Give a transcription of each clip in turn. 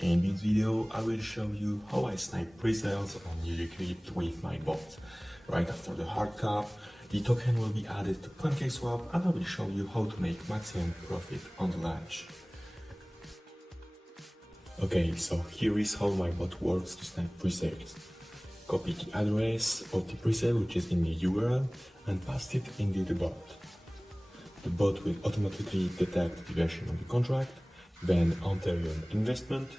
In this video, I will show you how I snipe pre-sales on Unicrypt with my bot. Right after the hard cap, the token will be added to Pancakeswap and I will show you how to make maximum profit on the launch. Okay, so here is how my bot works to snipe pre-sales. Copy the address of the pre-sale which is in the URL and paste it into the bot. The bot will automatically detect the version of the contract, then enter your investment,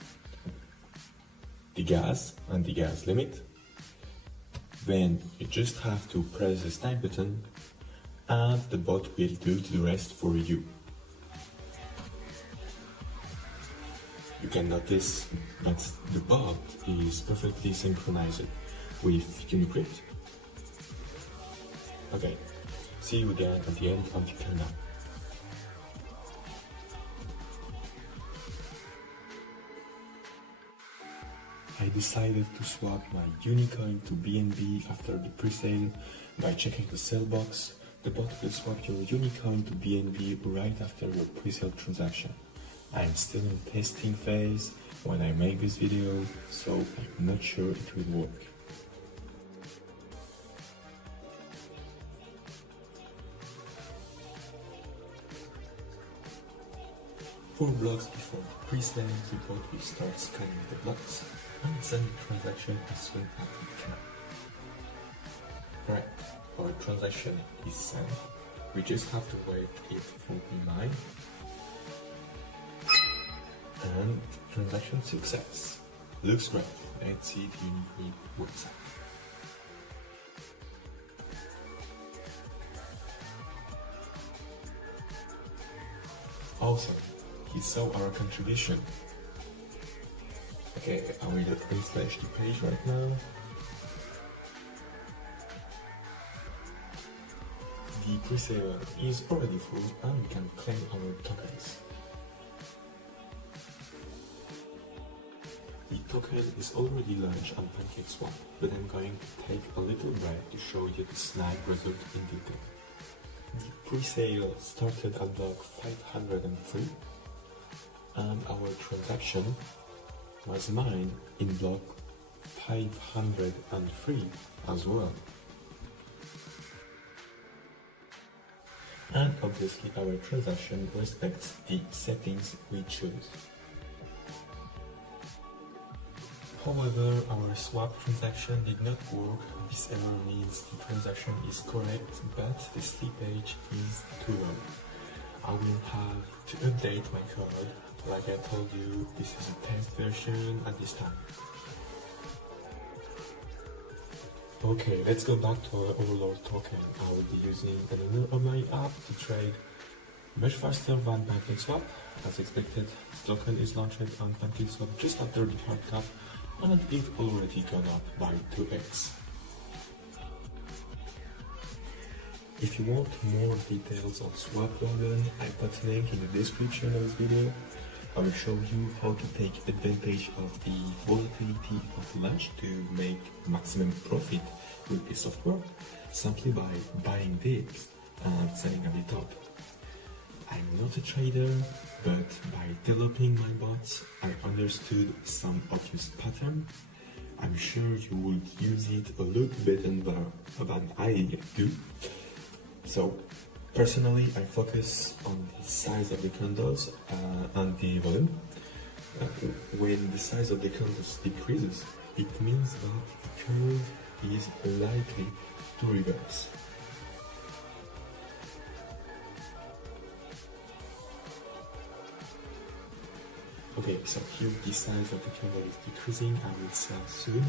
the gas and the gas limit. Then you just have to press the snipe button and the bot will do the rest for you. You can notice that the bot is perfectly synchronized with Unicrypt. Okay, see you again at the end of the canal. I decided to swap my Unicoin to BNB after the pre-sale by checking the sell box. The bot will swap your Unicoin to BNB right after your pre-sale transaction. I'm still in testing phase when I make this video, so I'm not sure it will work. Four blocks before the pre-sale, the bot will start scanning the blocks and send the transaction as soon as it can. Right, our transaction is sent. We just have to wait it for the mine. And transaction success. Looks great. Let's see the Unicrypt website. Awesome. He saw our contribution. Okay, I will refresh the page right now. The pre-sale is already full and we can claim our tokens. The token is already launched on Pancakeswap, but I'm going to take a little break to show you the snipe result in detail. The pre-sale started at block 503 and our transaction was mined in block 503 as well. And obviously our transaction respects the settings we choose. However, our swap transaction did not work. This error means the transaction is correct, but the slippage is too low. I will have to update my code. Like I told you, this is a test version at this time. Okay, let's go back to our overlord token. I will be using another of my app to trade much faster than Pancakeswap. As expected, the token is launched on Pancakeswap just after the hard cap and it already gone up by 2x. If you want more details on swap organ, I put a link in the description of this video. I will show you how to take advantage of the volatility of launch to make maximum profit with this software, simply by buying dips and selling at the top. I'm not a trader, but by developing my bots, I understood some obvious pattern. I'm sure you would use it a lot better than I do. So, personally, I focus on the size of the candles and the volume. When the size of the candles decreases, it means that the curve is likely to reverse. Okay, so here the size of the candle is decreasing. I will sell soon.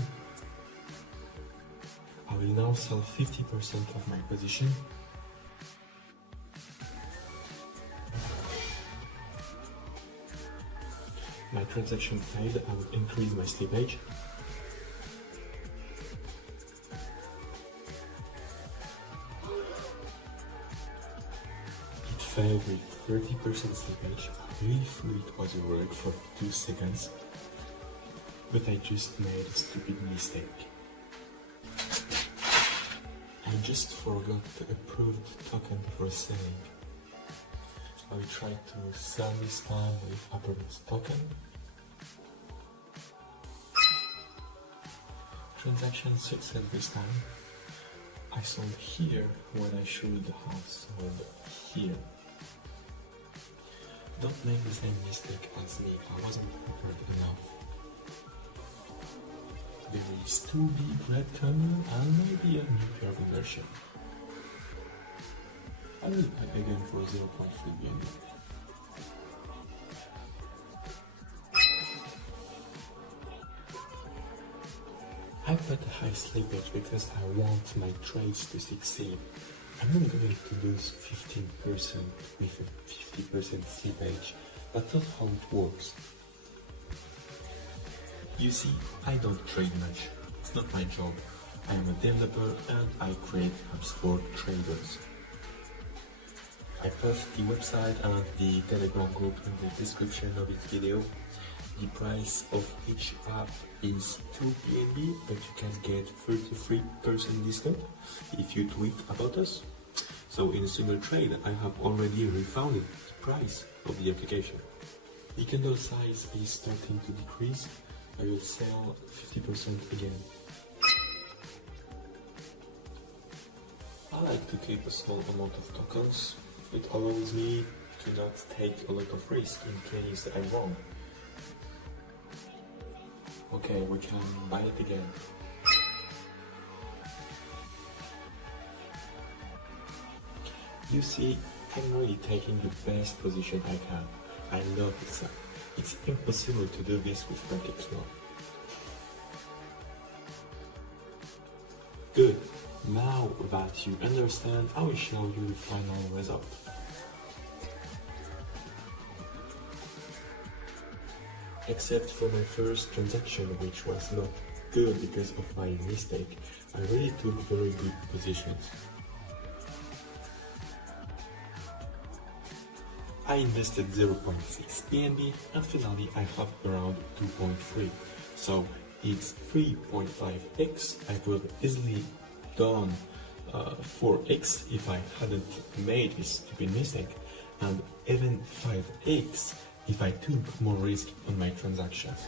I will now sell 50% of my position. My transaction failed. I will increase my slippage. It failed with 30% slippage. Briefly it was alright for 2 seconds, but I just made a stupid mistake. I just forgot to approve the token for selling. I will try to sell this time with approved token. transaction success this time. I sold here when I should have sold here. Don't make the same mistake as me, I wasn't prepared enough. There is 2 big red candle and maybe a new pair of inertia. I will buy again for 0.3 BNB. I put a high slippage because I want my trades to succeed. I'm not going to lose 15% with a 50% slippage. That's not how it works. You see, I don't trade much. It's not my job. I am a developer and I create apps for traders. I post the website and the Telegram group in the description of this video. The price of each app is 2 BNB, but you can get 33% discount if you tweet about us. So in a single trade, I have already refounded the price of the application. The candle size is starting to decrease. I will sell 50% again. I like to keep a small amount of tokens. It allows me to not take a lot of risk in case I'm wrong. Okay, we can buy it again. You see, I'm really taking the best position I can. I love this app. It's impossible to do this with Pancakeswap. Good. Now that you understand, I will show you the final result. Except for my first transaction, which was not good because of my mistake, I really took very good positions. I invested 0.6 BNB and finally I have around 2.3, so it's 3.5x. I could easily done 4x if I hadn't made this stupid mistake, and even 5x if I took more risk on my transactions.